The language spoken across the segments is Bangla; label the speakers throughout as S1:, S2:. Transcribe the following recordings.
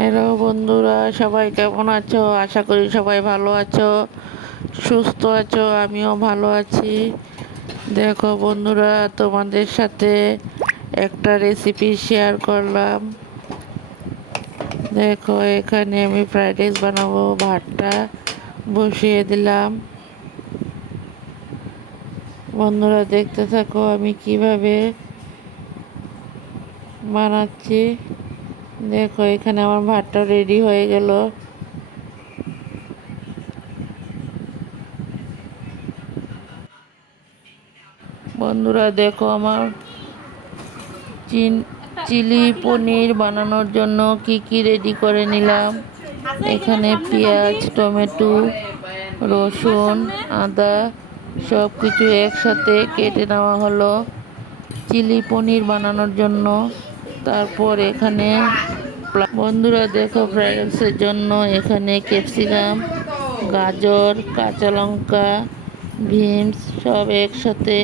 S1: হ্যালো বন্ধুরা, সবাই কেমন আছো? আশা করি সবাই ভালো আছো, সুস্থ আছো, আমিও ভালো আছি। দেখো বন্ধুরা, তোমাদের সাথে একটা রেসিপি শেয়ার করলাম। দেখো, এখানে আমি ফ্রাইড রাইস বানাবো, ভাতটা বসিয়ে দিলাম। বন্ধুরা, দেখতে থাকো আমি কীভাবে বানাচ্ছি। দেখো, এখানে আমার ভাতটা রেডি হয়ে গেল। বন্ধুরা, দেখো আমার চিন, চিলি পনির বানানোর জন্য কি কি রেডি করে নিলাম। এখানে পেঁয়াজ, টমেটো, রসুন, আদা সব কিছু একসাথে কেটে নেওয়া হলো। চিলি পনির বানানোর জন্য তারপর এখানে বন্ধুরা দেখো ফ্রাইড রাইসের জন্য এখানে ক্যাপসিকাম, গাজর, কাঁচা লঙ্কা বিনস সব একসাথে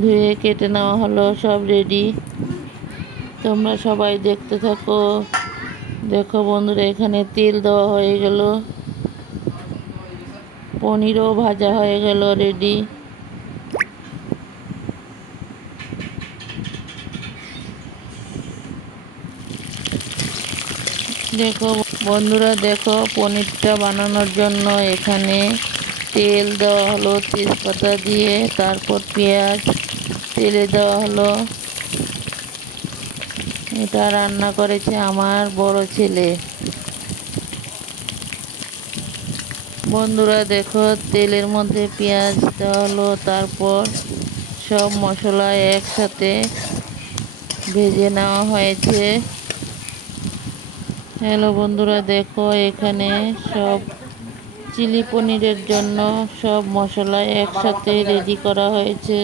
S1: ধুয়ে কেটে নেওয়া হলো, সব রেডি তোমরা সবাই দেখতে থাকো। দেখো বন্ধুরা, এখানে তেল দেওয়া হয়ে গেল। পনিরও ভাজা হয়ে গেল রেডি দেখো বন্ধুরা, দেখো পনিরটা বানানোর জন্য এখানে তেল দেওয়া হলো, তেজপাতা দিয়ে, তারপর পেঁয়াজ, তেলে দেওয়া হলো। এটা রান্না করেছে আমার বড় ছেলে। বন্ধুরা, দেখো তেলের মধ্যে পেঁয়াজ দেওয়া হলো, তারপর সব মশলা একসাথে ভেজে নেওয়া হয়েছে। হ্যালো বন্ধুরা, দেখো এখানে সব চিলি পনিরের জন্য সব মশলা একসাথে রেডি করা হয়েছে।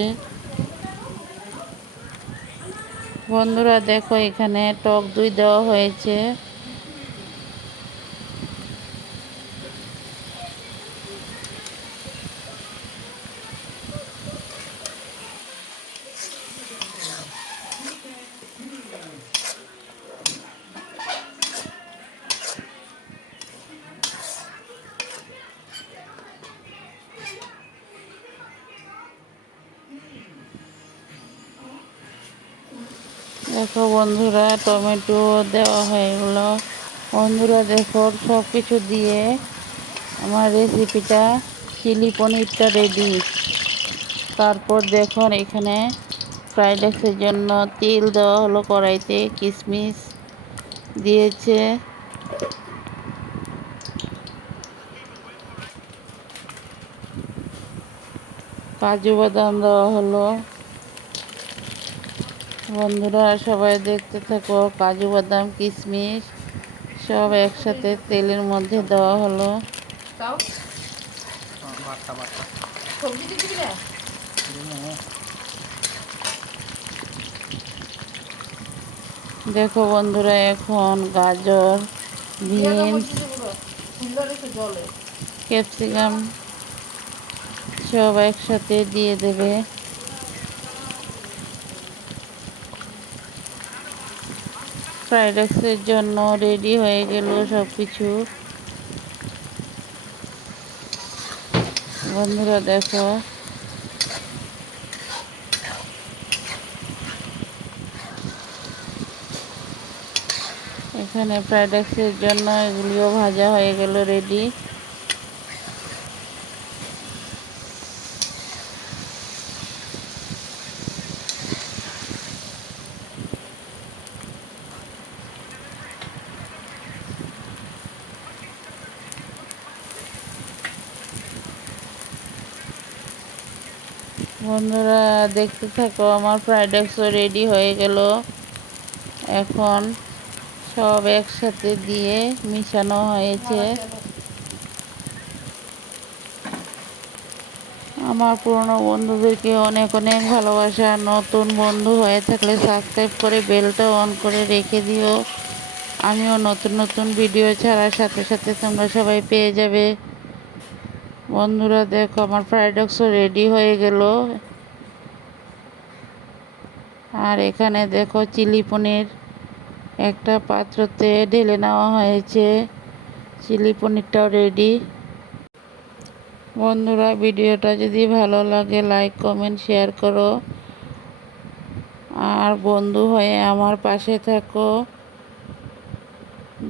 S1: বন্ধুরা, দেখো এখানে টক দই দেওয়া হয়েছে। দেখো বন্ধুরা, টমেটো দেওয়া হয়ে গেলো। বন্ধুরা দেখো সব কিছু দিয়ে আমার রেসিপিটা চিলি পনিরটা রেডি তারপর দেখুন, এখানে ফ্রাইড রাইসের জন্য তেল দেওয়া হলো কড়াইতে কিশমিশ দিয়েছে। কাজু বাদাম দেওয়া হলো। বন্ধুরা সবাই দেখতে থাকো কাজু বাদাম কিশমিশ সব একসাথে তেলের মধ্যে দেওয়া হলো। দেখো বন্ধুরা এখন গাজর বিনস ক্যাপসিকাম সব একসাথে দিয়ে দেবে। ফ্রাইড রাইসের জন্য রেডি হয়ে গেল সব কিছু বন্ধুরা, দেখো। এখানে ফ্রাইড রাইসের জন্য এগুলিও ভাজা হয়ে গেল রেডি। বন্ধুরা, দেখতে থাকো, আমার ফ্রাইড রাইসও রেডি হয়ে গেল। এখন সব একসাথে দিয়ে মিশানো হয়েছে। আমার পুরনো বন্ধুদেরকে অনেক অনেক ভালোবাসা। নতুন বন্ধু হয়ে থাকলে সাবস্ক্রাইব করে বেলটা অন করে রেখে দিও। আমিও নতুন নতুন ভিডিও ছাড়ার সাথে সাথে তোমরা সবাই পেয়ে যাবে। বন্ধুরা, দেখো আমার ফ্রাইড রাইসও রেডি হয়ে গেল। আর এখানে দেখো চিলি পনির,
S2: একটা পাত্রতে ঢেলে নেওয়া হয়েছে। চিলি পনিরটাও রেডি বন্ধুরা, ভিডিওটা যদি ভালো লাগে লাইক কমেন্ট শেয়ার করো। আর বন্ধু হয়ে আমার পাশে থাকো।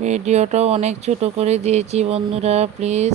S2: ভিডিওটাও অনেক ছোট করে দিয়েছি বন্ধুরা প্লিজ